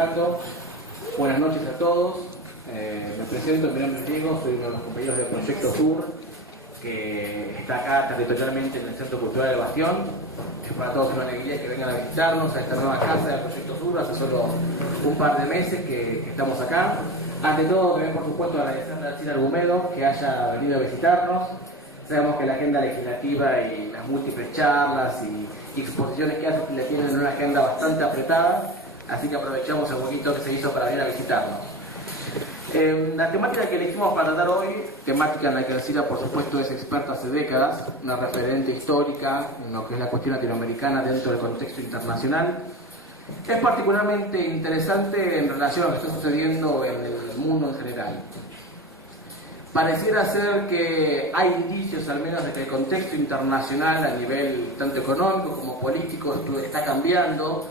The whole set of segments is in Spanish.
sindicato. Buenas noches a todos. Me presento, mi nombre es Diego, soy uno de los compañeros del Proyecto Sur, que está acá territorialmente en el Centro Cultural del Bastión. Es para todos una alegría que vengan a visitarnos a esta nueva casa del Proyecto Sur. Hace solo un par de meses que estamos acá. Ante todo, queremos por supuesto agradecer a Alcira Argumedo que haya venido a visitarnos. Sabemos que la agenda legislativa y las múltiples charlas y exposiciones que hace la tienen en una agenda bastante apretada, así que aprovechamos el huequito que se hizo para venir a visitarnos. La temática que elegimos para tratar hoy, temática en la que Alcira por supuesto es experta hace décadas, una referente histórica en lo que es la cuestión latinoamericana dentro del contexto internacional, es particularmente interesante en relación a lo que está sucediendo en el mundo en general. Pareciera ser que hay indicios al menos de que el contexto internacional a nivel tanto económico como político está cambiando,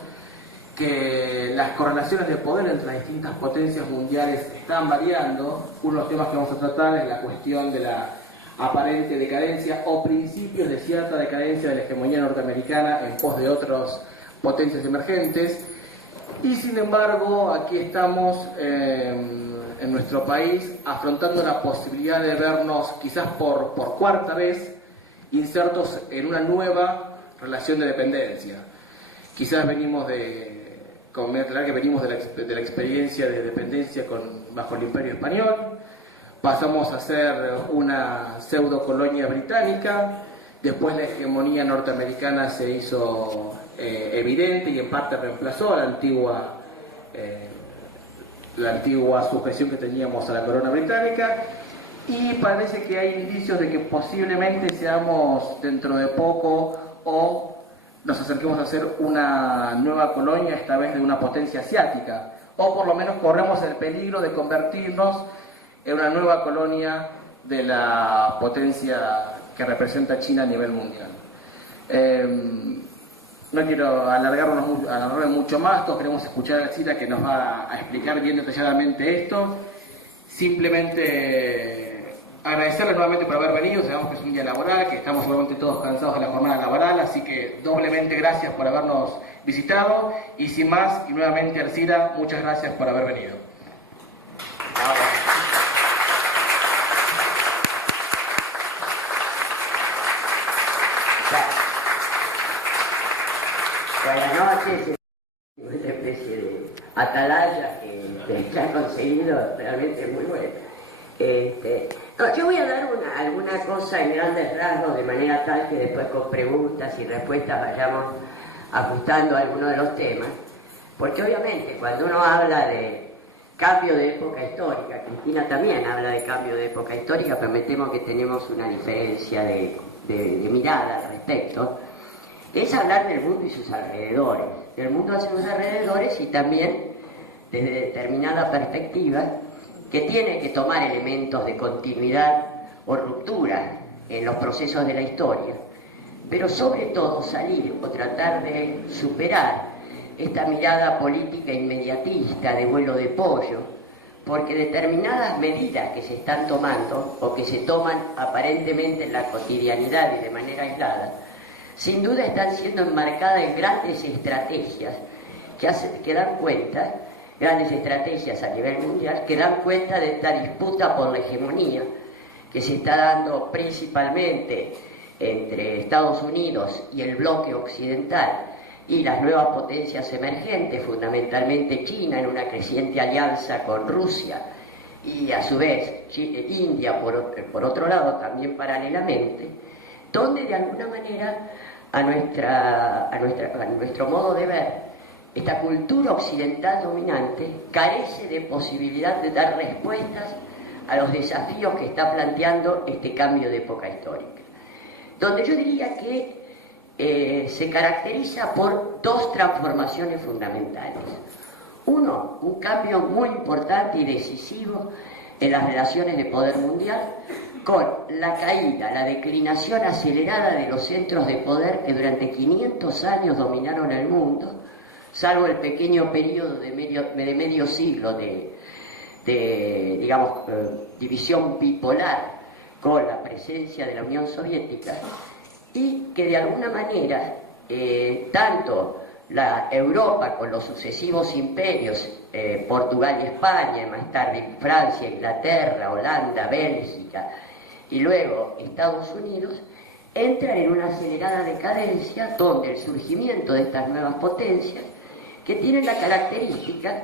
que las correlaciones de poder entre las distintas potencias mundiales están variando. Uno de los temas que vamos a tratar es la cuestión de la aparente decadencia o principios de cierta decadencia de la hegemonía norteamericana en pos de otras potencias emergentes. Y sin embargo, aquí estamos en nuestro país afrontando la posibilidad de vernos quizás por cuarta vez insertos en una nueva relación de dependencia. Quizás venimos venimos de la experiencia de dependencia bajo el Imperio Español, pasamos a ser una pseudo colonia británica, después la hegemonía norteamericana se hizo evidente y en parte reemplazó a la antigua sujeción que teníamos a la corona británica, y parece que hay indicios de que posiblemente seamos dentro de poco o nos acerquemos a ser una nueva colonia, esta vez de una potencia asiática, o por lo menos corremos el peligro de convertirnos en una nueva colonia de la potencia que representa China a nivel mundial. No quiero alargarme mucho más, todos queremos escuchar a Alcira que nos va a explicar bien detalladamente esto. Simplemente agradecerles nuevamente por haber venido. Sabemos que es un día laboral, que estamos seguramente todos cansados de la jornada laboral, así que doblemente gracias por habernos visitado, y sin más, y nuevamente Alcira, muchas gracias por haber venido. Buenas noches, una especie de atalaya que ha conseguido realmente muy buena. Yo voy a dar alguna cosa en grandes rasgos, de manera tal que después con preguntas y respuestas vayamos ajustando algunos de los temas, porque obviamente cuando uno habla de cambio de época histórica, Cristina también habla de cambio de época histórica, pero me temo que tenemos una diferencia de mirada al respecto. Es hablar del mundo y sus alrededores, del mundo y sus alrededores, y también desde determinada perspectiva que tiene que tomar elementos de continuidad o ruptura en los procesos de la historia, pero sobre todo salir o tratar de superar esta mirada política inmediatista de vuelo de pollo, porque determinadas medidas que se están tomando o que se toman aparentemente en la cotidianidad y de manera aislada, sin duda están siendo enmarcadas en grandes estrategias que dan cuenta, grandes estrategias a nivel mundial, que dan cuenta de esta disputa por la hegemonía que se está dando principalmente entre Estados Unidos y el bloque occidental y las nuevas potencias emergentes, fundamentalmente China en una creciente alianza con Rusia, y a su vez India por otro lado también paralelamente, donde de alguna manera a nuestro modo de ver, esta cultura occidental dominante carece de posibilidad de dar respuestas a los desafíos que está planteando este cambio de época histórica, donde yo diría que se caracteriza por dos transformaciones fundamentales. Uno, un cambio muy importante y decisivo en las relaciones de poder mundial, con la caída, la declinación acelerada de los centros de poder que durante 500 años dominaron el mundo, salvo el pequeño periodo de medio siglo de división bipolar con la presencia de la Unión Soviética, y que de alguna manera tanto la Europa con los sucesivos imperios Portugal y España, más tarde Francia, Inglaterra, Holanda, Bélgica y luego Estados Unidos, entran en una acelerada decadencia donde el surgimiento de estas nuevas potencias, que tienen la característica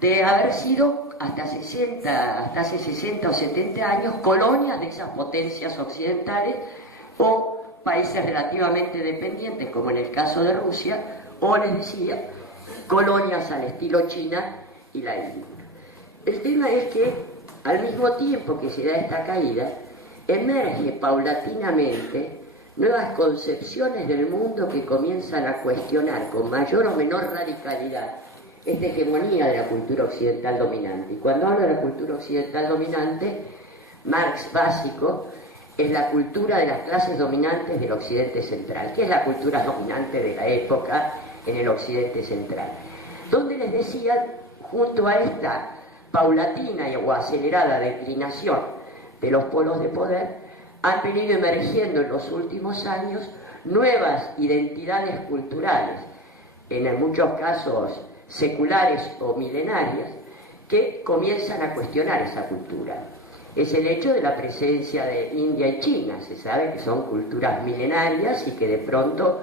de haber sido hasta hace 60 o 70 años colonias de esas potencias occidentales o países relativamente dependientes, como en el caso de Rusia, o les decía, colonias al estilo China y la India. El tema es que al mismo tiempo que se da esta caída, emerge paulatinamente nuevas concepciones del mundo que comienzan a cuestionar con mayor o menor radicalidad esta hegemonía de la cultura occidental dominante. Y cuando hablo de la cultura occidental dominante, Marx básico es la cultura de las clases dominantes del occidente central, que es la cultura dominante de la época en el occidente central, donde les decía, junto a esta paulatina o acelerada declinación de los polos de poder, han venido emergiendo en los últimos años nuevas identidades culturales, en muchos casos seculares o milenarias, que comienzan a cuestionar esa cultura. Es el hecho de la presencia de India y China. Se sabe que son culturas milenarias y que de pronto,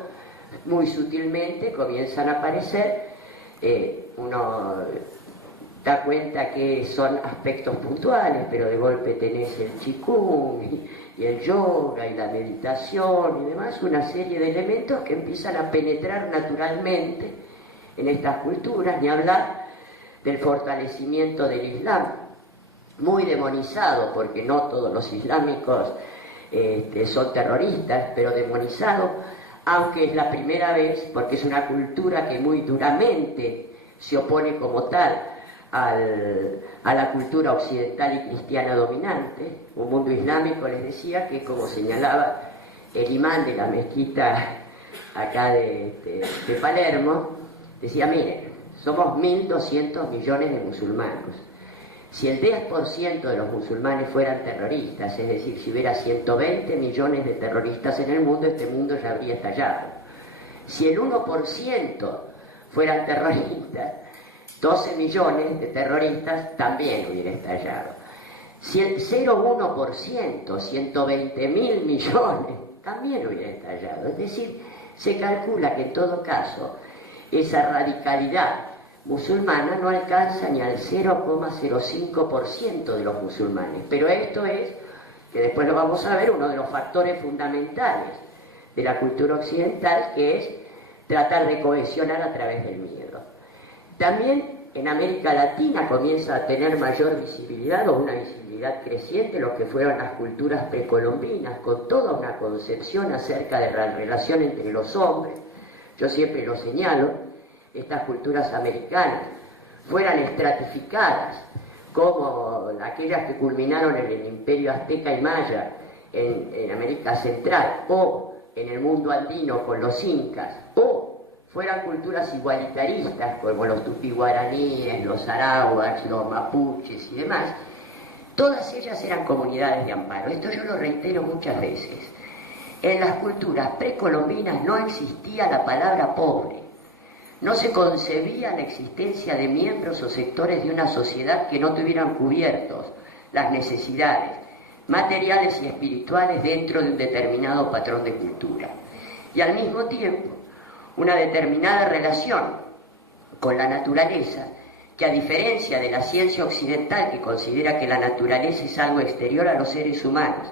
muy sutilmente, comienzan a aparecer. Uno da cuenta que son aspectos puntuales, pero de golpe tenés el Qigong y el yoga y la meditación y demás, una serie de elementos que empiezan a penetrar naturalmente en estas culturas, ni hablar del fortalecimiento del Islam, muy demonizado, porque no todos los islámicos son terroristas, pero demonizado, aunque es la primera vez, porque es una cultura que muy duramente se opone como tal a la cultura occidental y cristiana dominante. Un mundo islámico, les decía, que como señalaba el imán de la mezquita acá de Palermo, decía, miren, somos 1.200 millones de musulmanes. Si el 10% de los musulmanes fueran terroristas, es decir, si hubiera 120 millones de terroristas en el mundo, este mundo ya habría estallado. Si el 1% fueran terroristas, 12 millones de terroristas también hubiera estallado. Si el 0,1%, 120.000 millones, también hubiera estallado. Es decir, se calcula que en todo caso esa radicalidad musulmana no alcanza ni al 0,05% de los musulmanes. Pero esto es, que después lo vamos a ver, uno de los factores fundamentales de la cultura occidental, que es tratar de cohesionar a través del miedo. También en América Latina comienza a tener mayor visibilidad, o una visibilidad creciente, lo que fueron las culturas precolombinas, con toda una concepción acerca de la relación entre los hombres. Yo siempre lo señalo, estas culturas americanas fueran estratificadas como aquellas que culminaron en el imperio azteca y maya en América Central, o en el mundo andino con los incas, o fueran culturas igualitaristas como los tupí-guaraníes, los arawaks, los mapuches y demás. Todas ellas eran comunidades de amparo. Esto yo lo reitero muchas veces. En las culturas precolombinas no existía la palabra pobre. No se concebía la existencia de miembros o sectores de una sociedad que no tuvieran cubiertos las necesidades materiales y espirituales dentro de un determinado patrón de cultura. Y al mismo tiempo, una determinada relación con la naturaleza, que a diferencia de la ciencia occidental, que considera que la naturaleza es algo exterior a los seres humanos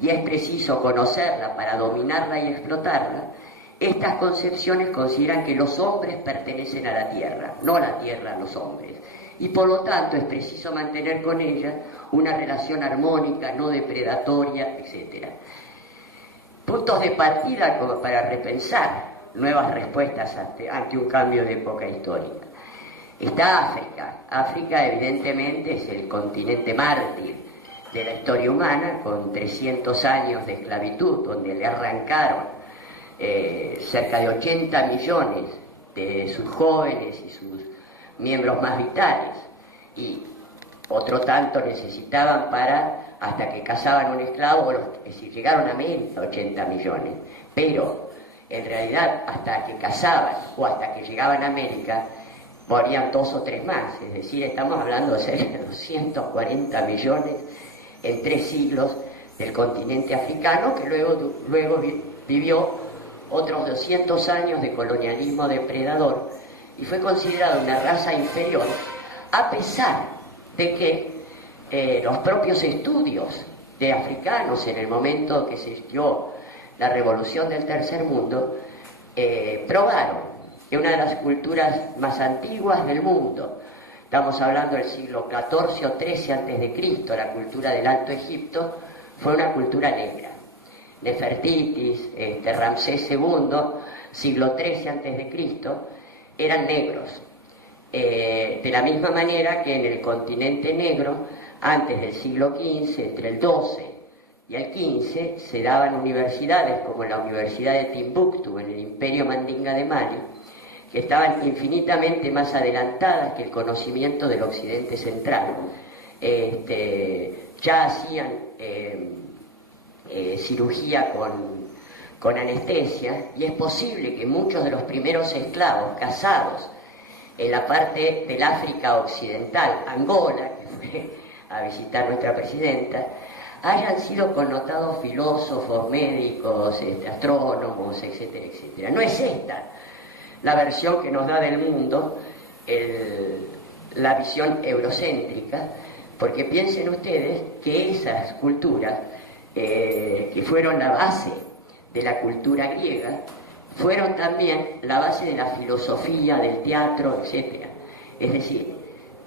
y es preciso conocerla para dominarla y explotarla, estas concepciones consideran que los hombres pertenecen a la tierra, no la tierra a los hombres, y por lo tanto es preciso mantener con ella una relación armónica, no depredatoria, etc. Puntos de partida como para repensar nuevas respuestas ante un cambio de época histórica. Está África. África evidentemente es el continente mártir de la historia humana, con 300 años de esclavitud, donde le arrancaron cerca de 80 millones de sus jóvenes y sus miembros más vitales, y otro tanto necesitaban hasta que cazaban un esclavo, es decir, llegaron a América 80 millones, pero en realidad hasta que cazaban o hasta que llegaban a América morían 2 o 3 más, es decir, estamos hablando de cerca de 240 millones en 3 siglos del continente africano, que luego vivió otros 200 años de colonialismo depredador y fue considerado una raza inferior, a pesar de que los propios estudios de africanos en el momento que se dio la revolución del tercer mundo probaron que una de las culturas más antiguas del mundo, estamos hablando del siglo XIV o XIII a.C., la cultura del Alto Egipto, fue una cultura negra. Nefertitis, Ramsés II, siglo XIII a.C., eran negros. De la misma manera que en el continente negro, antes del siglo XV, entre el XII y el XV, se daban universidades como la Universidad de Timbuktu en el Imperio Mandinga de Mali, que estaban infinitamente más adelantadas que el conocimiento del occidente central. Ya hacían cirugía con anestesia, y es posible que muchos de los primeros esclavos cazados en la parte del África occidental, Angola, que fue a visitar nuestra presidenta, hayan sido connotados filósofos, médicos, astrónomos, etcétera, etcétera. No es esta la versión que nos da del mundo, la visión eurocéntrica, porque piensen ustedes que esas culturas, que fueron la base de la cultura griega, fueron también la base de la filosofía, del teatro, etcétera. Es decir,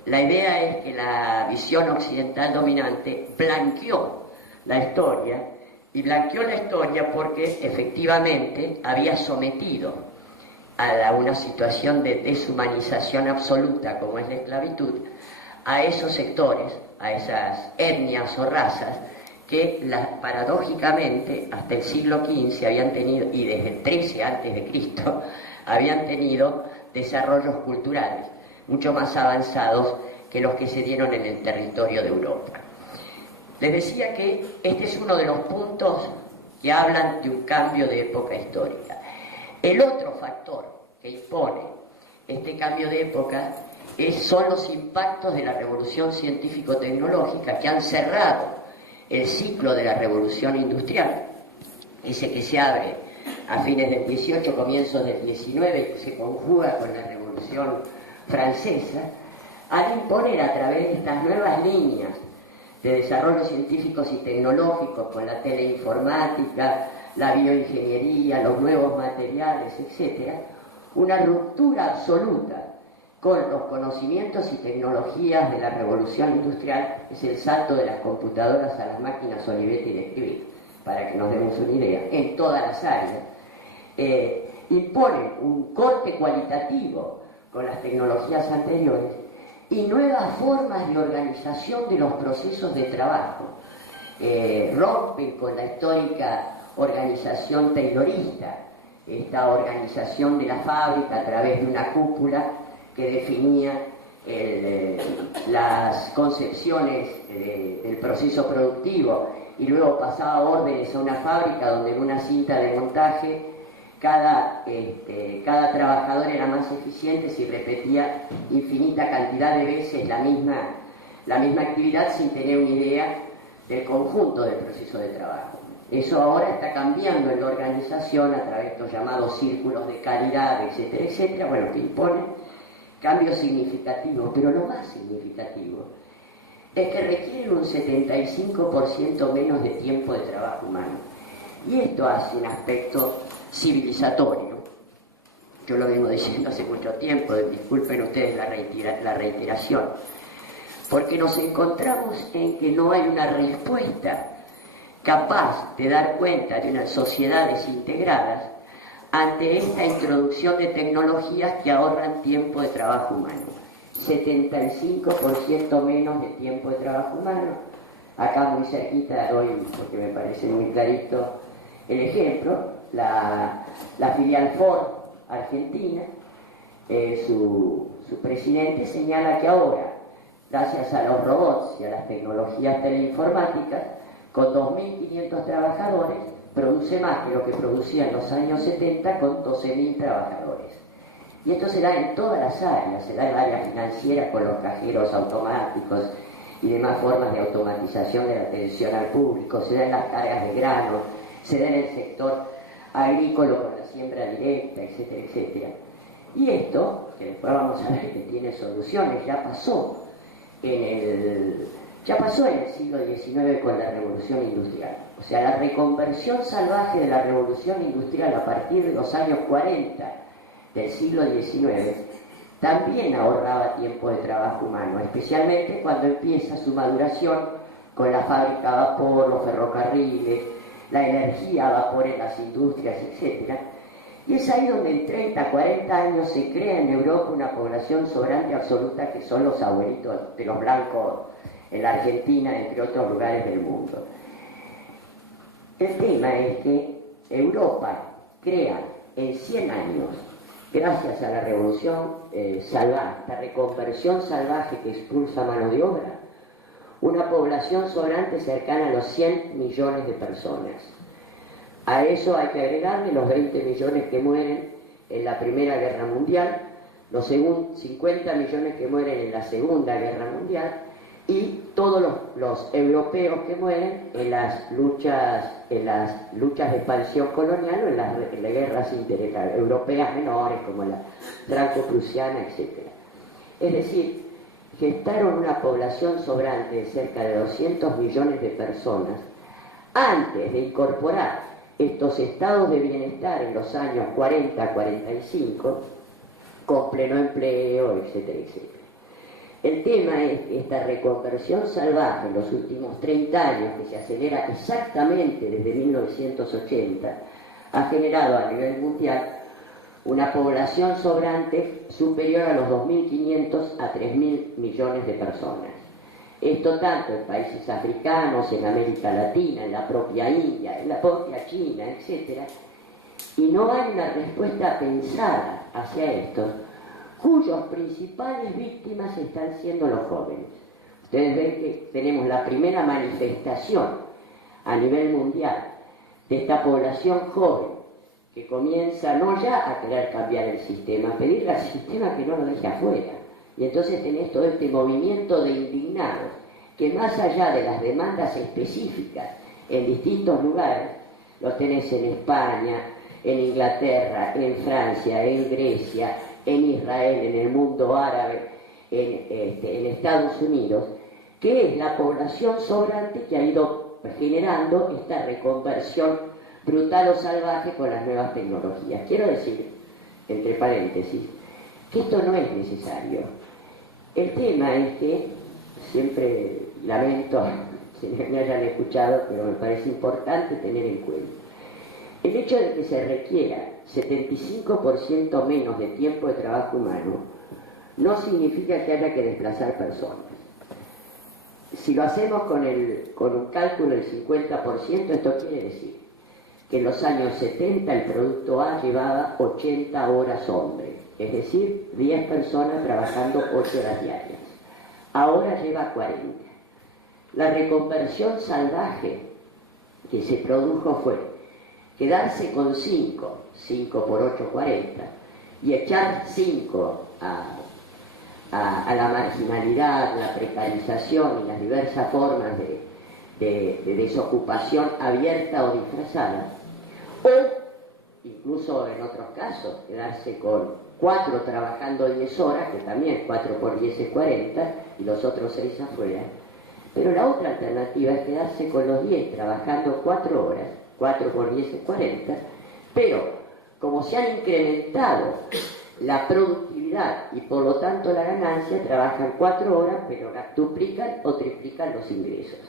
la idea es que la visión occidental dominante blanqueó la historia, y blanqueó la historia porque efectivamente había sometido a una situación de deshumanización absoluta como es la esclavitud a esos sectores, a esas etnias o razas que paradójicamente hasta el siglo XV habían tenido, y desde el XIII a.C., habían tenido desarrollos culturales mucho más avanzados que los que se dieron en el territorio de Europa. Les decía que este es uno de los puntos que hablan de un cambio de época histórica. El otro factor que impone este cambio de época son los impactos de la revolución científico-tecnológica, que han cerrado el ciclo de la revolución industrial, ese que se abre a fines del 18, comienzos del 19, y que se conjuga con la revolución francesa, al imponer a través de estas nuevas líneas de desarrollo científicos y tecnológicos, con la teleinformática, la bioingeniería, los nuevos materiales, etc., una ruptura absoluta con los conocimientos y tecnologías de la revolución industrial. Es el salto de las computadoras a las máquinas Olivetti de escribir, para que nos demos una idea, en todas las áreas. Imponen un corte cualitativo con las tecnologías anteriores y nuevas formas de organización de los procesos de trabajo. Rompen con la histórica organización taylorista, esta organización de la fábrica a través de una cúpula que definía las concepciones del proceso productivo, y luego pasaba órdenes a una fábrica donde en una cinta de montaje cada trabajador era más eficiente si repetía infinita cantidad de veces la misma actividad sin tener una idea del conjunto del proceso de trabajo. Eso ahora está cambiando en la organización a través de los llamados círculos de calidad, etcétera, etcétera, bueno, que imponen cambios significativos, pero lo más significativo es que requieren un 75% menos de tiempo de trabajo humano. Y esto hace un aspecto civilizatorio. Yo lo vengo diciendo hace mucho tiempo, disculpen ustedes la reiteración, porque nos encontramos en que no hay una respuesta capaz de dar cuenta de unas sociedades integradas ante esta introducción de tecnologías que ahorran tiempo de trabajo humano. 75% menos de tiempo de trabajo humano. Acá muy cerquita doy, porque me parece muy clarito el ejemplo, la filial Ford Argentina, su presidente señala que ahora, gracias a los robots y a las tecnologías teleinformáticas, con 2.500 trabajadores, produce más que lo que producía en los años 70 con 12.000 trabajadores. Y esto se da en todas las áreas, se da en el área financiera con los cajeros automáticos y demás formas de automatización de la atención al público, se da en las cargas de grano, se da en el sector agrícola con la siembra directa, etcétera, etcétera. Y esto, que después vamos a ver que tiene soluciones, ya pasó en el siglo XIX con la Revolución Industrial. O sea, la reconversión salvaje de la Revolución Industrial a partir de los años 40 del siglo XIX también ahorraba tiempo de trabajo humano, especialmente cuando empieza su maduración con la fábrica a vapor, los ferrocarriles, la energía a vapor en las industrias, etc. Y es ahí donde en 30, 40 años se crea en Europa una población sobrante absoluta que son los abuelitos de los blancos en la Argentina, entre otros lugares del mundo. El tema es que Europa crea en 100 años, gracias a la revolución salvaje, la reconversión salvaje que expulsa mano de obra, una población sobrante cercana a los 100 millones de personas. A eso hay que agregarle los 20 millones que mueren en la Primera Guerra Mundial, los 50 millones que mueren en la Segunda Guerra Mundial y todos los europeos que mueren en las luchas de expansión colonial o en las guerras europeas menores como la franco-prusiana, etc. Es decir, gestaron una población sobrante de cerca de 200 millones de personas antes de incorporar estos estados de bienestar en los años 40-45 con pleno empleo, etcétera, etcétera. El tema es que esta reconversión salvaje en los últimos 30 años, que se acelera exactamente desde 1980, ha generado a nivel mundial una población sobrante superior a los 2.500 a 3.000 millones de personas. Esto tanto en países africanos, en América Latina, en la propia India, en la propia China, etc. Y no hay una respuesta pensada hacia esto, cuyos principales víctimas están siendo los jóvenes. Ustedes ven que tenemos la primera manifestación a nivel mundial de esta población joven que comienza no ya a querer cambiar el sistema, a pedirle al sistema que no lo deje afuera. Y entonces tenés todo este movimiento de indignados que más allá de las demandas específicas en distintos lugares, los tenés en España, en Inglaterra, en Francia, en Grecia, en Israel, en el mundo árabe, en Estados Unidos, que es la población sobrante que ha ido generando esta reconversión brutal o salvaje con las nuevas tecnologías. Quiero decir, entre paréntesis, que esto no es necesario. El tema es que, siempre lamento que me hayan escuchado, pero me parece importante tener en cuenta, el hecho de que se requiera 75% menos de tiempo de trabajo humano no significa que haya que desplazar personas. Si lo hacemos con un cálculo del 50%, esto quiere decir que en los años 70 el producto A llevaba 80 horas hombre, es decir, 10 personas trabajando 8 horas diarias. Ahora lleva 40. La reconversión salvaje que se produjo fue quedarse con 5 por 8, 40, y echar 5 a la marginalidad, la precarización y las diversas formas de desocupación abierta o disfrazada, o incluso en otros casos quedarse con 4 trabajando 10 horas, que también 4 por 10 es 40, y los otros 6 afuera. Pero la otra alternativa es quedarse con los 10 trabajando 4 horas, 4 por 10 es 40, pero como se han incrementado la productividad y por lo tanto la ganancia, trabajan 4 horas, pero duplican o triplican los ingresos.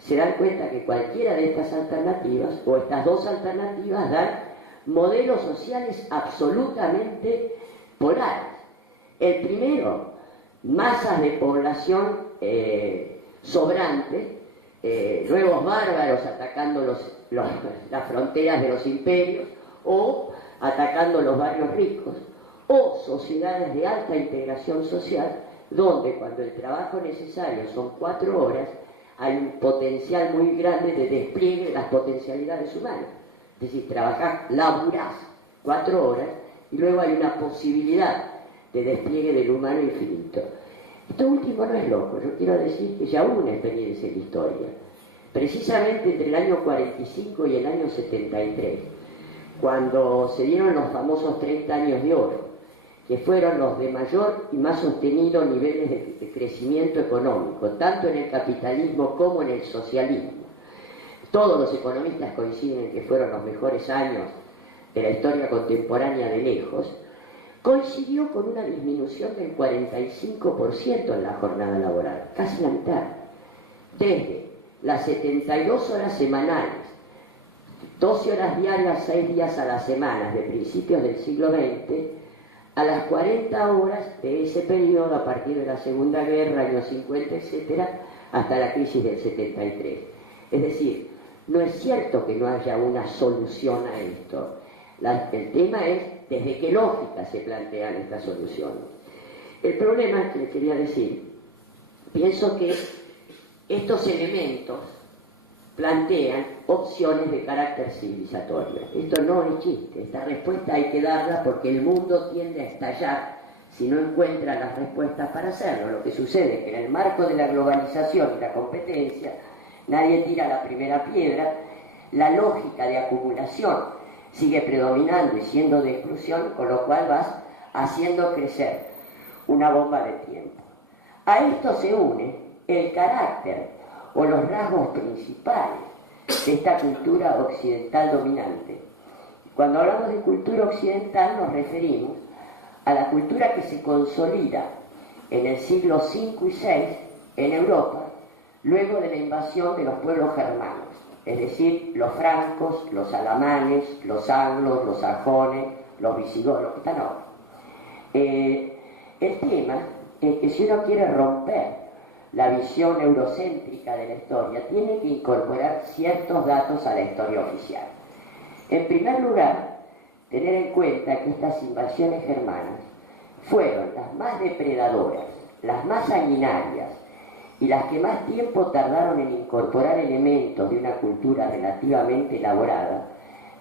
Se dan cuenta que cualquiera de estas alternativas, o estas dos alternativas, dan modelos sociales absolutamente polares. El primero, masas de población sobrante, nuevos bárbaros atacando las fronteras de los imperios o atacando los barrios ricos, o sociedades de alta integración social, donde cuando el trabajo necesario son 4 horas, hay un potencial muy grande de despliegue de las potencialidades humanas. Es decir, laburás 4 horas y luego hay una posibilidad de despliegue del humano infinito. Esto último no es loco, yo quiero decir que ya hubo una experiencia en la historia, precisamente entre el año 45 y el año 73, cuando se dieron los famosos 30 años de oro, que fueron los de mayor y más sostenido niveles de crecimiento económico, tanto en el capitalismo como en el socialismo. Todos los economistas coinciden en que fueron los mejores años de la historia contemporánea de lejos. Coincidió con una disminución del 45% en la jornada laboral, casi la mitad. Desde las 72 horas semanales, 12 horas diarias, 6 días a la semana, de principios del siglo XX, a las 40 horas de ese periodo, a partir de la Segunda Guerra, años 50, etc., hasta la crisis del 73. Es decir, no es cierto que no haya una solución a esto. El tema es desde qué lógica se plantean estas soluciones. El problema que les quería decir, pienso que estos elementos plantean opciones de carácter civilizatorio. Esto no es chiste, esta respuesta hay que darla porque el mundo tiende a estallar si no encuentra las respuestas para hacerlo. Lo que sucede es que en el marco de la globalización y la competencia, nadie tira la primera piedra, la lógica de acumulación sigue predominando y siendo de exclusión, con lo cual vas haciendo crecer una bomba de tiempo. A esto se une el carácter o los rasgos principales de esta cultura occidental dominante. Cuando hablamos de cultura occidental nos referimos a la cultura que se consolida en el siglo V y VI en Europa, luego de la invasión de los pueblos germanos, es decir, los francos, los alamanes, los anglos, los sajones, los visigodos, los que están ahora. El tema es que si uno quiere romper la visión eurocéntrica de la historia, tiene que incorporar ciertos datos a la historia oficial. En primer lugar, tener en cuenta que estas invasiones germanas fueron las más depredadoras, las más sanguinarias y las que más tiempo tardaron en incorporar elementos de una cultura relativamente elaborada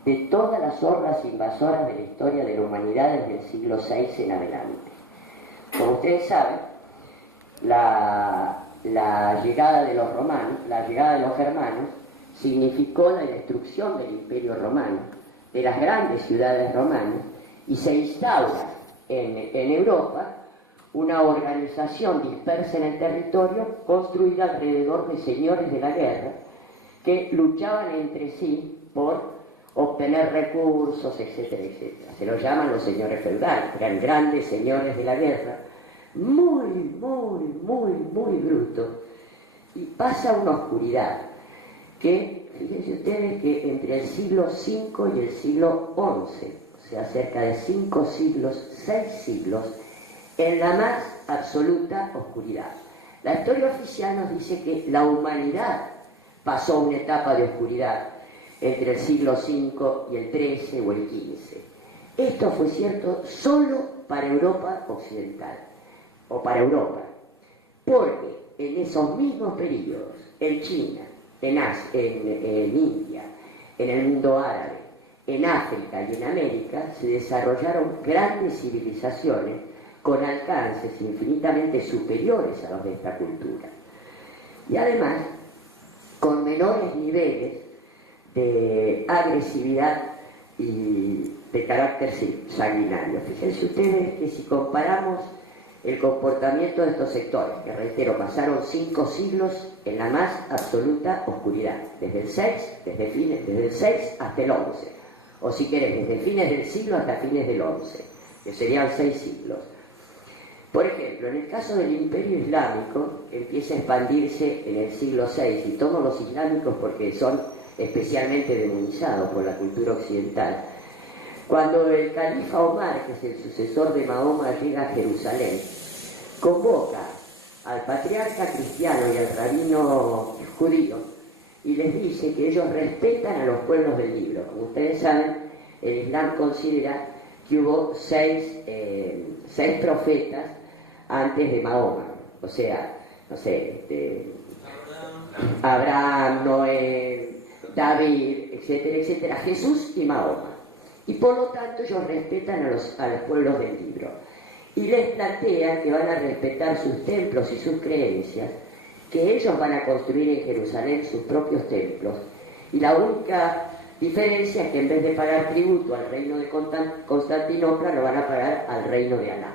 de todas las hordas invasoras de la historia de la humanidad desde el siglo VI en adelante. Como ustedes saben, la llegada de los romanos, la llegada de los germanos, significó la destrucción del Imperio Romano, de las grandes ciudades romanas, y se instaura en Europa una organización dispersa en el territorio construida alrededor de señores de la guerra que luchaban entre sí por obtener recursos, etcétera, etcétera. Se los llaman los señores feudales, eran grandes señores de la guerra, muy brutos, y pasa una oscuridad que, fíjense ustedes que entre el siglo V y el siglo XI, o sea, cerca de 5 siglos, 6 siglos, en la más absoluta oscuridad. La historia oficial nos dice que la humanidad pasó una etapa de oscuridad entre el siglo V y el XIII o el XV. Esto fue cierto solo para Europa occidental, o para Europa, porque en esos mismos periodos, en China, en India, en el mundo árabe, en África y en América, se desarrollaron grandes civilizaciones con alcances infinitamente superiores a los de esta cultura. Y además, con menores niveles de agresividad y de carácter sanguinario. Fíjense ustedes que si comparamos el comportamiento de estos sectores, que reitero, pasaron 5 siglos en la más absoluta oscuridad, desde el 6 hasta el 11, o si querés, desde fines del siglo hasta fines del 11, que serían 6 siglos. Por ejemplo, en el caso del Imperio Islámico, empieza a expandirse en el siglo VI, y todos los islámicos porque son especialmente demonizados por la cultura occidental. Cuando el califa Omar, que es el sucesor de Mahoma, llega a Jerusalén, convoca al patriarca cristiano y al rabino judío y les dice que ellos respetan a los pueblos del libro. Como ustedes saben, el Islam considera que hubo seis profetas antes de Mahoma, o sea, no sé, Abraham, Noé, David, etcétera, etcétera, Jesús y Mahoma. y por lo tanto ellos respetan a los pueblos del libro. Y les plantean que van a respetar sus templos y sus creencias, que ellos van a construir en Jerusalén sus propios templos. Y la única diferencia es que en vez de pagar tributo al reino de Constantinopla, lo van a pagar al reino de Alá.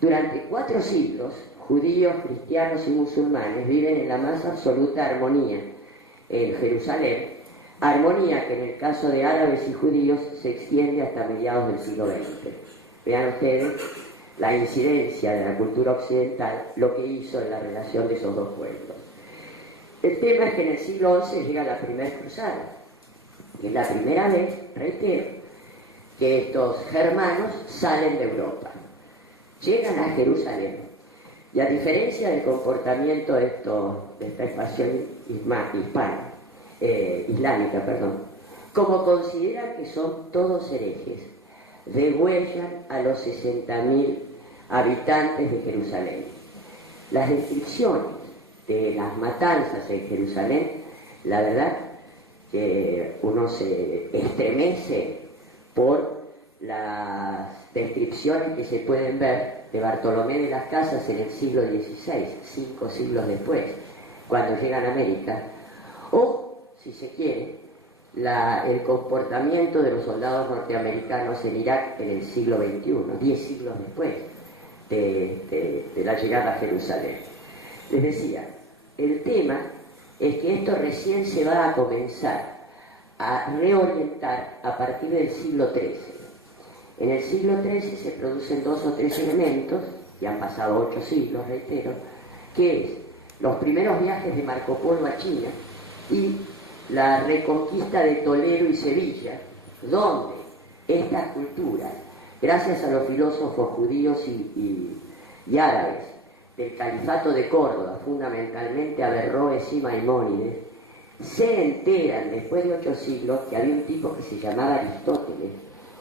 Durante 4 siglos, judíos, cristianos y musulmanes viven en la más absoluta armonía en Jerusalén, armonía que en el caso de árabes y judíos se extiende hasta mediados del siglo XX. Vean ustedes la incidencia de la cultura occidental, lo que hizo en la relación de esos dos pueblos. El tema es que en el siglo XI llega la primera cruzada, que es la primera vez, reitero, que estos germanos salen de Europa, llegan a Jerusalén, y a diferencia del comportamiento de esta expansión islámica, como consideran que son todos herejes, degüellan a los 60.000 habitantes de Jerusalén. Las descripciones de las matanzas en Jerusalén, la verdad que uno se estremece por las descripciones que se pueden ver de Bartolomé de las Casas en el siglo XVI, 5 siglos después, cuando llegan a América, o, si se quiere, el comportamiento de los soldados norteamericanos en Irak en el siglo XXI, 10 siglos después de la llegada a Jerusalén. Les decía, el tema es que esto recién se va a comenzar a reorientar a partir del siglo XIII. En el siglo XIII se producen 2 o 3 elementos, y han pasado 8 siglos, reitero, que es los primeros viajes de Marco Polo a China y la reconquista de Toledo y Sevilla, donde esta cultura, gracias a los filósofos judíos y árabes del califato de Córdoba, fundamentalmente Averroes y Maimónides, se enteran después de 8 siglos que había un tipo que se llamaba Aristóteles,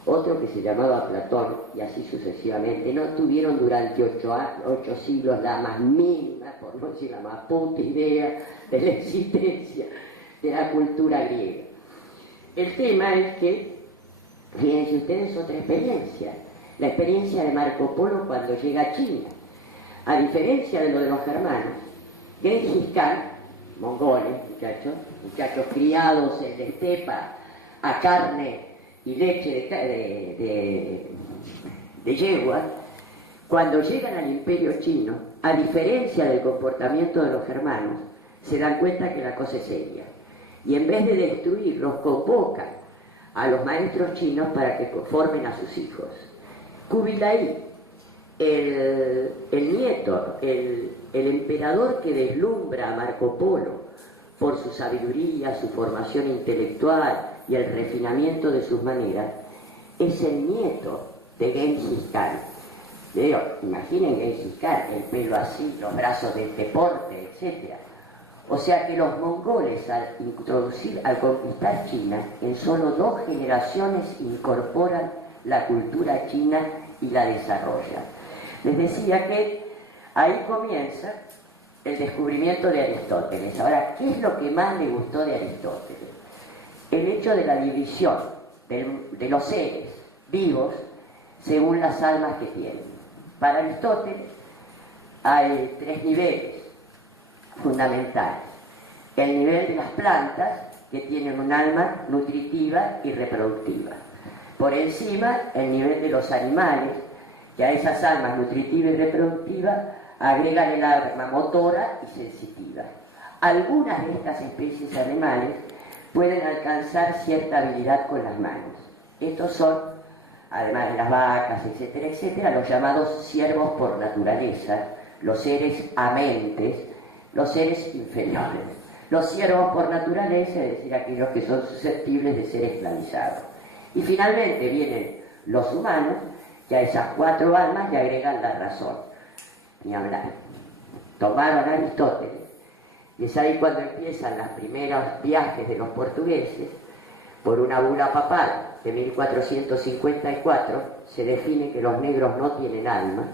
otro que se llamaba Platón, y así sucesivamente. No tuvieron durante 8 siglos la más mínima, por no decir la más puta idea de la existencia de la cultura griega. El tema es que, fíjense ustedes, otra experiencia, la experiencia de Marco Polo cuando llega a China. A diferencia de lo de los germanos, Gengis Khan, mongoles, muchachos criados en la estepa a carne y leche de yegua, cuando llegan al imperio chino, a diferencia del comportamiento de los germanos, se dan cuenta que la cosa es seria. Y en vez de destruirlos, convocan a los maestros chinos para que formen a sus hijos. Kubilai, el nieto, el emperador que deslumbra a Marco Polo por su sabiduría, su formación intelectual y el refinamiento de sus maneras, es el nieto de Gengis Khan. Imaginen Gengis Khan, el pelo así, los brazos de deporte, etc. O sea que los mongoles, al conquistar China, en solo 2 generaciones incorporan la cultura china y la desarrollan. Les decía que ahí comienza el descubrimiento de Aristóteles. Ahora, ¿qué es lo que más le gustó de Aristóteles? El hecho de la división de los seres vivos según las almas que tienen. Para Aristóteles hay 3 niveles fundamentales. El nivel de las plantas, que tienen un alma nutritiva y reproductiva. Por encima, el nivel de los animales, que a esas almas nutritiva y reproductiva agregan el alma motora y sensitiva. Algunas de estas especies animales pueden alcanzar cierta habilidad con las manos. Estos son, además de las vacas, etcétera, etcétera, los llamados siervos por naturaleza, los seres amentes, los seres inferiores. Los siervos por naturaleza, es decir, aquellos que son susceptibles de ser esclavizados. Y finalmente vienen los humanos, que a esas 4 almas le agregan la razón. Ni hablar. Tomaron a Aristóteles, y es ahí cuando empiezan los primeros viajes de los portugueses. Por una bula papal de 1454 se define que los negros no tienen alma,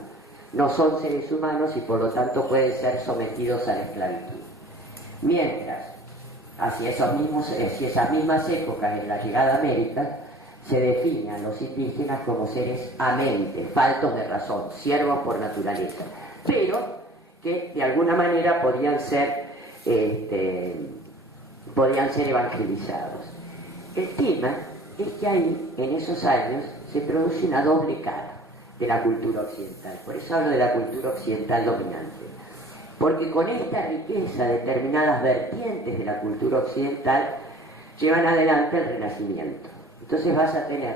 no son seres humanos y por lo tanto pueden ser sometidos a la esclavitud. Mientras, hacia esas mismas épocas, en la llegada a América, se define a los indígenas como seres amente, faltos de razón, siervos por naturaleza, pero que de alguna manera podían ser evangelizados. El tema es que ahí, en esos años, se produce una doble cara de la cultura occidental. Por eso hablo de la cultura occidental dominante. Porque con esta riqueza, determinadas vertientes de la cultura occidental llevan adelante el Renacimiento. Entonces vas a tener,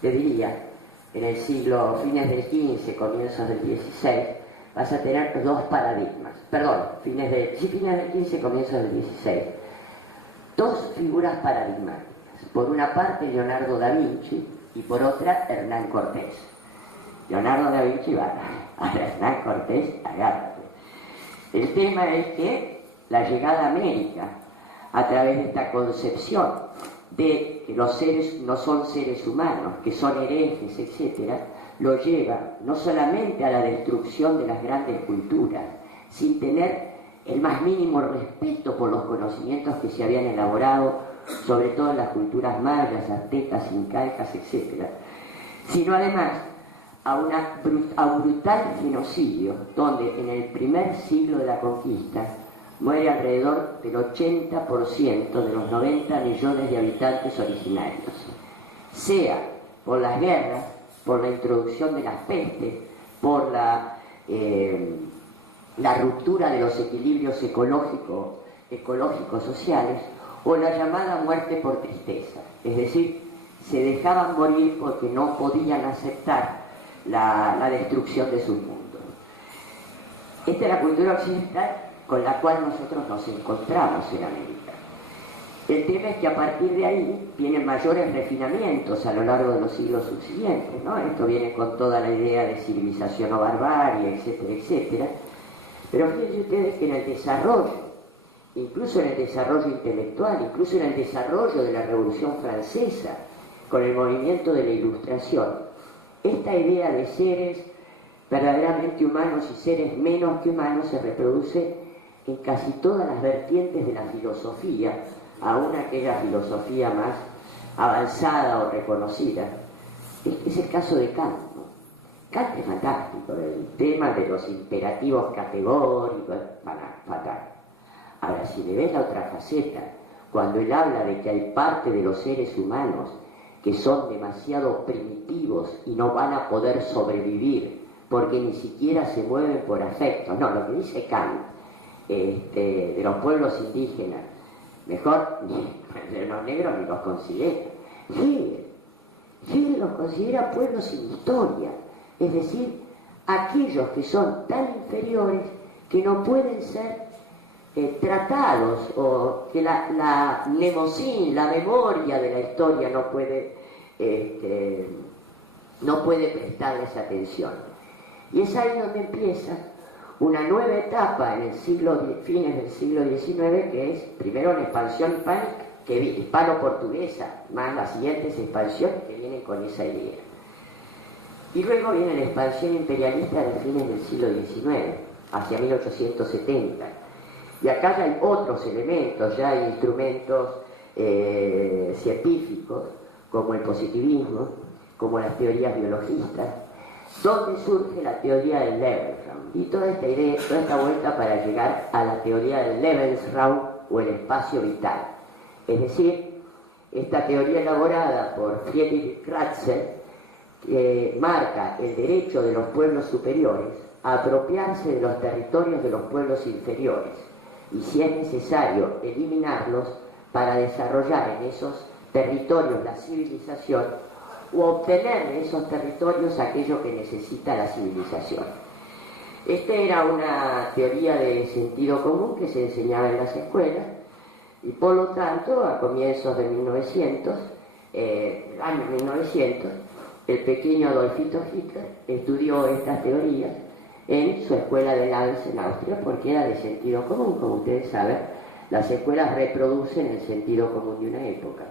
te diría, en el siglo, fines del XV, comienzos del XVI, vas a tener dos paradigmas. Perdón, fines del XV, comienzos del XVI. Dos figuras paradigmáticas. Por una parte, Leonardo da Vinci, y por otra, Hernán Cortés. Leonardo da Vinci va a Hernán Cortés, agárrate. El tema es que la llegada a América, a través de esta concepción de que los seres no son seres humanos, que son herejes, etc., lo lleva no solamente a la destrucción de las grandes culturas, sin tener el más mínimo respeto por los conocimientos que se habían elaborado, sobre todo en las culturas mayas, aztecas, incaicas, etc., sino además a un brutal genocidio, donde en el primer siglo de la conquista muere alrededor del 80% de los 90 millones de habitantes originarios, sea por las guerras, por la introducción de las pestes, por la ruptura de los equilibrios ecológicos sociales, o la llamada muerte por tristeza, es decir, se dejaban morir porque no podían aceptar la destrucción de sus mundos. Esta es la cultura occidental con la cual nosotros nos encontramos en América. El tema es que a partir de ahí vienen mayores refinamientos a lo largo de los siglos subsiguientes, ¿no? Esto viene con toda la idea de civilización o barbarie, etcétera, etcétera. Pero fíjense ustedes que en el desarrollo, incluso en el desarrollo intelectual, incluso en el desarrollo de la Revolución Francesa, con el movimiento de la Ilustración, esta idea de seres verdaderamente humanos y seres menos que humanos se reproduce en casi todas las vertientes de la filosofía, aún aquella filosofía más avanzada o reconocida. Es el caso de Kant, ¿no? Kant es fantástico, el tema de los imperativos categóricos, fatal. Ahora, si le ves la otra faceta, cuando él habla de que hay parte de los seres humanos que son demasiado primitivos y no van a poder sobrevivir porque ni siquiera se mueven por afecto. No, lo que dice Kant de los pueblos indígenas, mejor los negros ni los considera. Hegel los considera pueblos sin historia, es decir, aquellos que son tan inferiores que no pueden ser tratados, o que la mnemosín, la memoria de la historia no puede prestarles atención. Y es ahí donde empieza una nueva etapa en el fines del siglo XIX, que es primero una expansión hispano-portuguesa, más las siguientes expansiones que vienen con esa idea. Y luego viene la expansión imperialista de fines del siglo XIX, hacia 1870. Y acá ya hay otros elementos, ya hay instrumentos científicos, como el positivismo, como las teorías biologistas, donde surge la teoría del Lebensraum. Y toda esta idea, toda esta vuelta para llegar a la teoría del Lebensraum, o el espacio vital. Es decir, esta teoría elaborada por Friedrich Ratzel, que marca el derecho de los pueblos superiores a apropiarse de los territorios de los pueblos inferiores, y si es necesario eliminarlos para desarrollar en esos territorios la civilización, o obtener de esos territorios aquello que necesita la civilización. Esta era una teoría de sentido común que se enseñaba en las escuelas, y por lo tanto, a comienzos de 1900, el pequeño Adolfito Hitler estudió estas teorías en su escuela de Linz en Austria, porque era de sentido común. Como ustedes saben, las escuelas reproducen el sentido común de una época.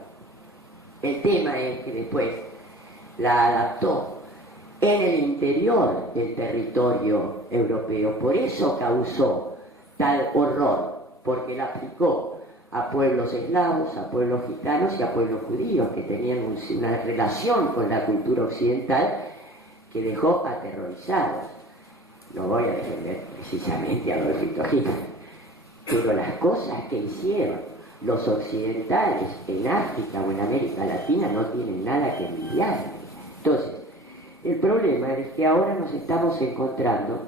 El tema es que después la adaptó en el interior del territorio europeo. Por eso causó tal horror, porque la aplicó a pueblos eslavos, a pueblos gitanos y a pueblos judíos que tenían una relación con la cultura occidental que dejó aterrorizados. No voy a defender precisamente a Adolfito Hitler, pero las cosas que hicieron los occidentales en África o en América Latina no tienen nada que envidiar. Entonces, el problema es que ahora nos estamos encontrando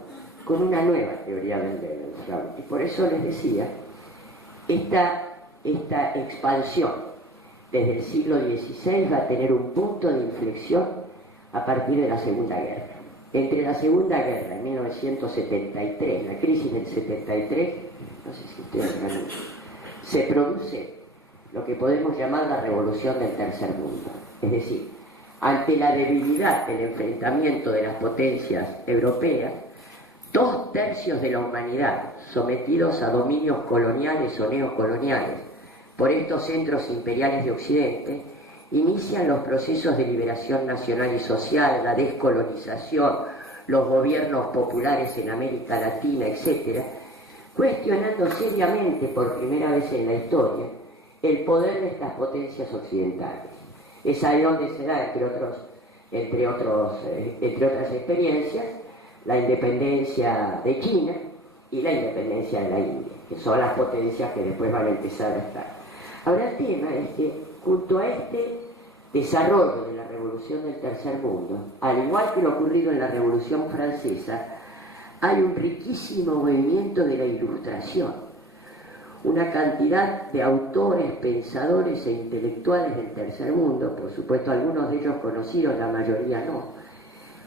con una nueva teoría del Lebensraum, y por eso les decía, esta expansión desde el siglo XVI va a tener un punto de inflexión a partir de la Segunda Guerra. Entre la Segunda Guerra, en 1973, la crisis del 73, no sé si ustedes lo han visto, se produce lo que podemos llamar la revolución del tercer mundo. Es decir, ante la debilidad del enfrentamiento de las potencias europeas, 2/3 de la humanidad sometidos a dominios coloniales o neocoloniales por estos centros imperiales de Occidente, inician los procesos de liberación nacional y social, la descolonización, los gobiernos populares en América Latina, etc., cuestionando seriamente por primera vez en la historia el poder de estas potencias occidentales. Es ahí donde se da, entre otras experiencias, la independencia de China y la independencia de la India, que son las potencias que después van a empezar a estar. Ahora el tema es que junto a este desarrollo de la revolución del tercer mundo, al igual que lo ocurrido en la Revolución Francesa, hay un riquísimo movimiento de la Ilustración, una cantidad de autores, pensadores e intelectuales del tercer mundo, por supuesto algunos de ellos conocidos, la mayoría no,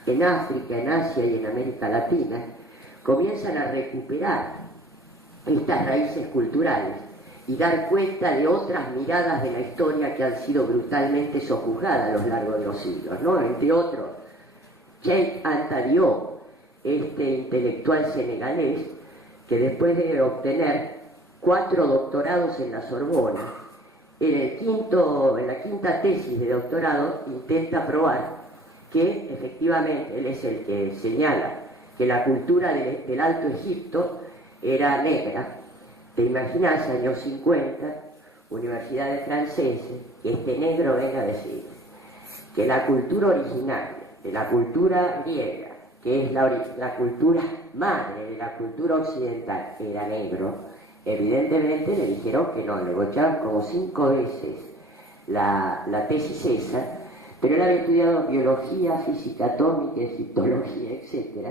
en África, en Asia y en América Latina, comienzan a recuperar estas raíces culturales y dar cuenta de otras miradas de la historia que han sido brutalmente sojuzgadas a lo largo de los siglos, ¿no? Entre otros, Cheikh Anta Diop, este intelectual senegalés, que después de obtener 4 doctorados en la Sorbona, en la quinta tesis de doctorado intenta probar que efectivamente él es el que señala que la cultura del Alto Egipto era negra. Te imaginas, años 50, universidades franceses, que este negro venga a decir que la cultura originaria de la cultura griega, que es la cultura madre de la cultura occidental, era negro. Evidentemente le dijeron que no, le bocharon como 5 veces la tesis esa, pero él había estudiado biología, física atómica, egiptología, etc.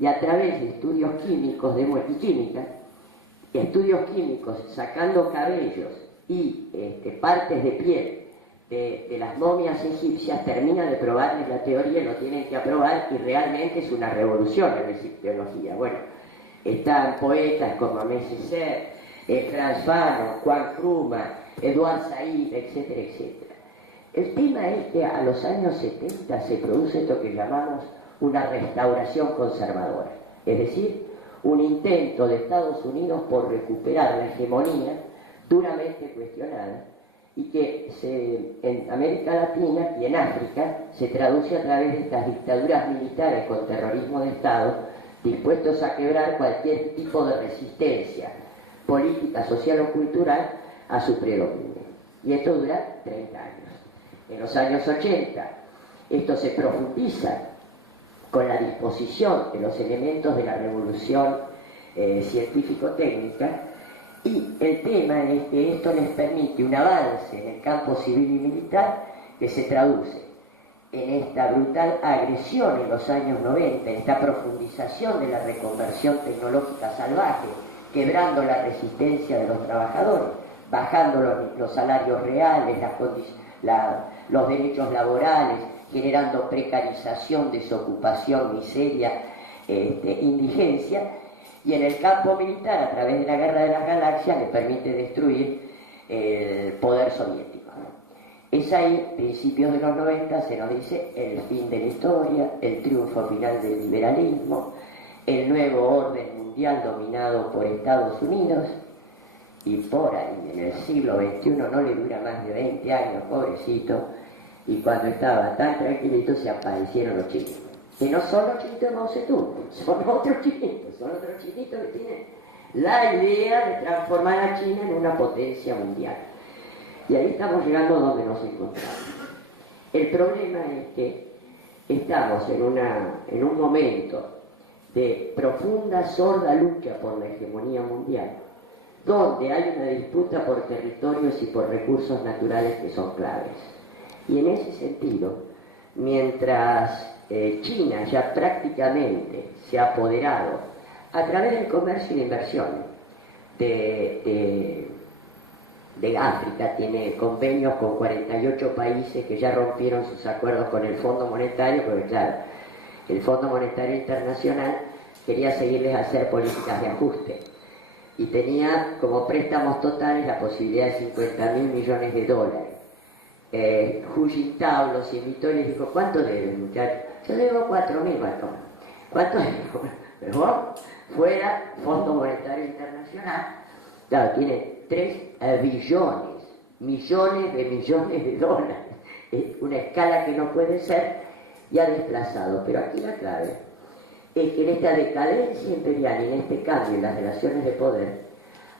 Y a través de estudios químicos y química, estudios químicos sacando cabellos y partes de piel de las momias egipcias, termina de probarles la teoría, lo tienen que aprobar y realmente es una revolución en la egiptología. Bueno, están poetas como Aimé Césaire, Franz Fanon, Juan Krugman, Edouard Said, etcétera, etcétera. El tema es que a los años 70 se produce esto que llamamos una restauración conservadora, es decir, un intento de Estados Unidos por recuperar la hegemonía duramente cuestionada y que en América Latina y en África se traduce a través de estas dictaduras militares con terrorismo de Estado dispuestos a quebrar cualquier tipo de resistencia política, social o cultural a su predominio. Y esto dura 30 años. En los años 80 esto se profundiza con la disposición de los elementos de la revolución científico-técnica, y el tema es que esto les permite un avance en el campo civil y militar que se traduce en esta brutal agresión en los años 90, en esta profundización de la reconversión tecnológica salvaje, quebrando la resistencia de los trabajadores, bajando los salarios reales, los derechos laborales, generando precarización, desocupación, miseria, indigencia, y en el campo militar, a través de la Guerra de las Galaxias, le permite destruir el poder soviético. Es ahí, principios de los 90, se nos dice el fin de la historia, el triunfo final del liberalismo, el nuevo orden mundial dominado por Estados Unidos, y por ahí, en el siglo XXI, no le dura más de 20 años, pobrecito, y cuando estaba tan tranquilito se aparecieron los chinitos. Que no son los chinitos de Mao Zedong, son otros chinitos que tienen la idea de transformar a China en una potencia mundial. Y ahí estamos llegando a donde nos encontramos. El problema es que estamos en un momento de profunda, sorda lucha por la hegemonía mundial, donde hay una disputa por territorios y por recursos naturales que son claves. Y en ese sentido, mientras China ya prácticamente se ha apoderado a través del comercio y la inversión de África, tiene convenios con 48 países que ya rompieron sus acuerdos con el Fondo Monetario, porque claro, el Fondo Monetario Internacional quería seguirles a hacer políticas de ajuste y tenía como préstamos totales la posibilidad de 50.000 millones de dólares. Hu Jintao los invitó y les dijo: ¿cuánto deben, muchachos? Yo debo 4.000, ¿cuánto debo? Mejor fuera Fondo Monetario Internacional. Claro, tiene 3 billones, millones de dólares, una escala que no puede ser, y ha desplazado. Pero aquí la clave es que en esta decadencia imperial y en este cambio en las relaciones de poder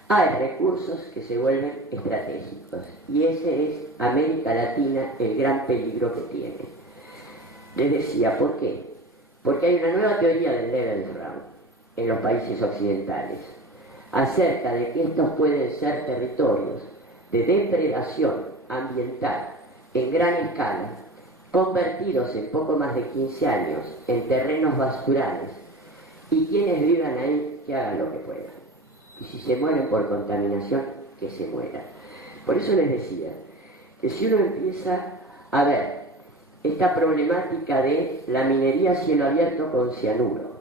hay recursos que se vuelven estratégicos, y ese es América Latina el gran peligro que tiene. Les decía, ¿por qué? Porque hay una nueva teoría del level ground en los países occidentales acerca de que estos pueden ser territorios de depredación ambiental en gran escala, convertidos en poco más de 15 años en terrenos basturales, y quienes vivan ahí que hagan lo que puedan. Y si se mueren por contaminación, que se mueran. Por eso les decía que si uno empieza a ver esta problemática de la minería a cielo abierto con cianuro,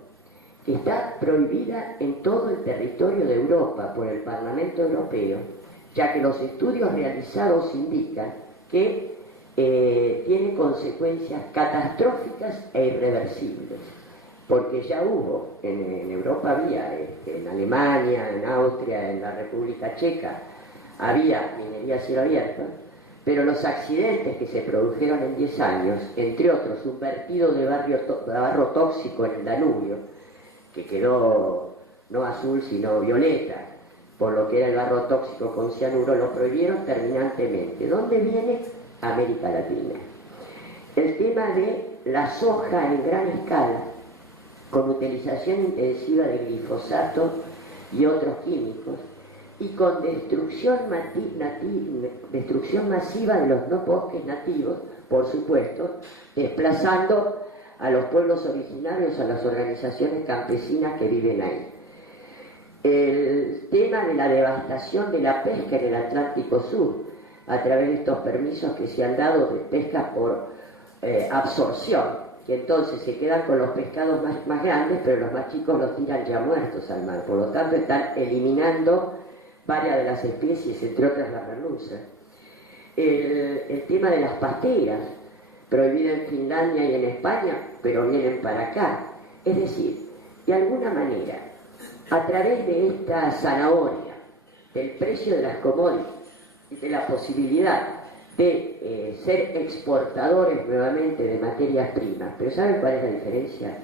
que está prohibida en todo el territorio de Europa por el Parlamento Europeo, ya que los estudios realizados indican que tiene consecuencias catastróficas e irreversibles, porque ya hubo, en Europa había, en Alemania, en Austria, en la República Checa, había minería a cielo abierto, pero los accidentes que se produjeron en 10 años, entre otros un vertido de barro tóxico en el Danubio, que quedó no azul sino violeta, por lo que era el barro tóxico con cianuro, lo prohibieron terminantemente. ¿Dónde viene? América Latina. El tema de la soja en gran escala, con utilización intensiva de glifosato y otros químicos, y con destrucción masiva de los no bosques nativos, por supuesto, desplazando a los pueblos originarios, a las organizaciones campesinas que viven ahí. El tema de la devastación de la pesca en el Atlántico Sur, a través de estos permisos que se han dado de pesca por absorción, que entonces se quedan con los pescados más grandes, pero los más chicos los tiran ya muertos al mar. Por lo tanto, están eliminando varias de las especies, entre otras la merluza. El tema de las pasteras, prohibida en Finlandia y en España, pero vienen para acá. Es decir, de alguna manera, a través de esta zanahoria, del precio de las commodities y de la posibilidad de ser exportadores nuevamente de materias primas. Pero ¿saben cuál es la diferencia?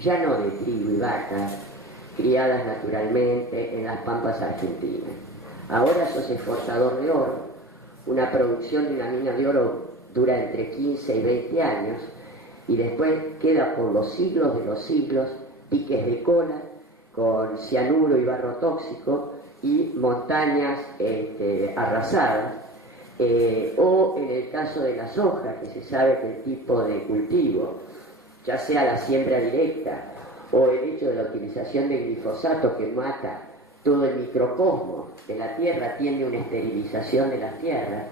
Ya no de trigo y vacas criadas naturalmente en las pampas argentinas. Ahora sos exportador de oro. Una producción de una mina de oro dura entre 15 y 20 años, y después queda por los siglos de los siglos piques de cola con cianuro y barro tóxico y montañas arrasadas, o en el caso de la soja, que se sabe que el tipo de cultivo, ya sea la siembra directa o el hecho de la utilización de glifosato que mata todo el microcosmo de la tierra, tiene una esterilización de las tierras,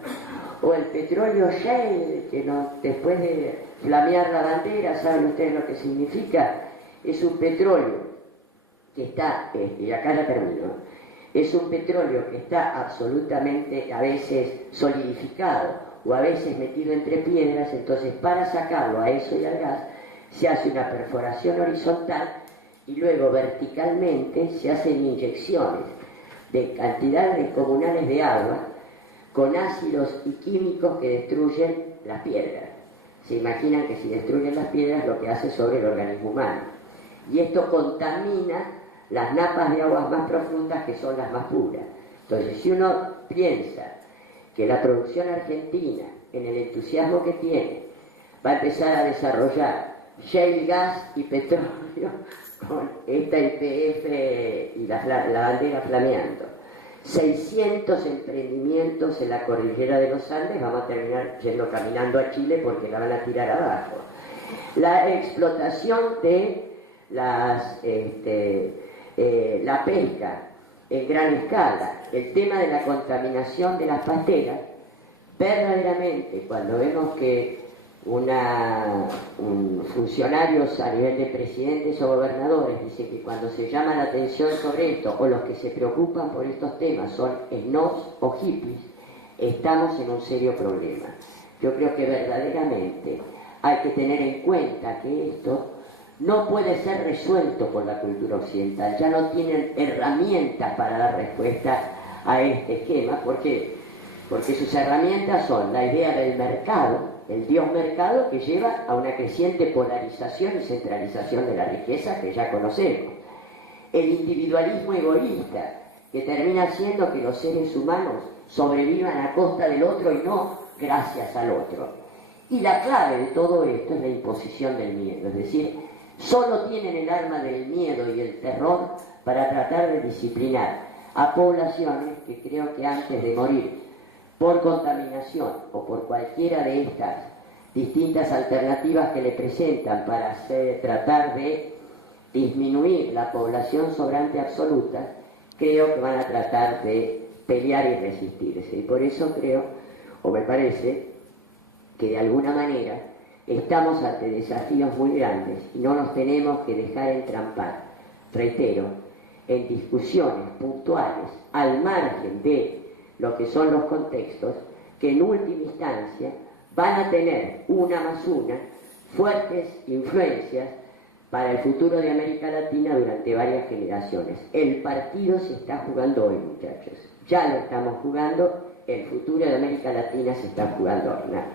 o el petróleo shale, que después de flamear la bandera, ¿saben ustedes lo que significa? Es un petróleo que está, y acá ya termino, es un petróleo que está absolutamente a veces solidificado o a veces metido entre piedras. Entonces para sacarlo a eso y al gas se hace una perforación horizontal y luego verticalmente se hacen inyecciones de cantidades comunales de agua con ácidos y químicos que destruyen las piedras. Se imaginan que si destruyen las piedras lo que hace sobre el organismo humano, y esto contamina las napas de aguas más profundas que son las más puras. Entonces, si uno piensa que la producción argentina, en el entusiasmo que tiene, va a empezar a desarrollar shale gas y petróleo con esta YPF y la bandera flameando, 600 emprendimientos en la cordillera de los Andes, vamos a terminar yendo caminando a Chile porque la van a tirar abajo. La explotación de la pesca en gran escala, el tema de la contaminación de las pasteras, verdaderamente cuando vemos que funcionarios a nivel de presidentes o gobernadores dicen que cuando se llama la atención sobre esto, o los que se preocupan por estos temas son snobs o hippies, estamos en un serio problema. Yo creo que verdaderamente hay que tener en cuenta que esto no puede ser resuelto por la cultura occidental, ya no tienen herramientas para dar respuesta a este esquema. ¿Por qué? Porque sus herramientas son la idea del mercado, el dios mercado, que lleva a una creciente polarización y centralización de la riqueza que ya conocemos, el individualismo egoísta, que termina haciendo que los seres humanos sobrevivan a costa del otro y no gracias al otro. Y la clave de todo esto es la imposición del miedo, es decir, solo tienen el arma del miedo y el terror para tratar de disciplinar a poblaciones que creo que antes de morir por contaminación o por cualquiera de estas distintas alternativas que le presentan para tratar de disminuir la población sobrante absoluta, creo que van a tratar de pelear y resistirse. Y por eso creo, o me parece, que de alguna manera estamos ante desafíos muy grandes y no nos tenemos que dejar entrampar, reitero, en discusiones puntuales al margen de lo que son los contextos, que en última instancia van a tener una más una fuertes influencias para el futuro de América Latina durante varias generaciones. El partido se está jugando hoy, muchachos. Ya lo estamos jugando, el futuro de América Latina se está jugando hoy. Nada.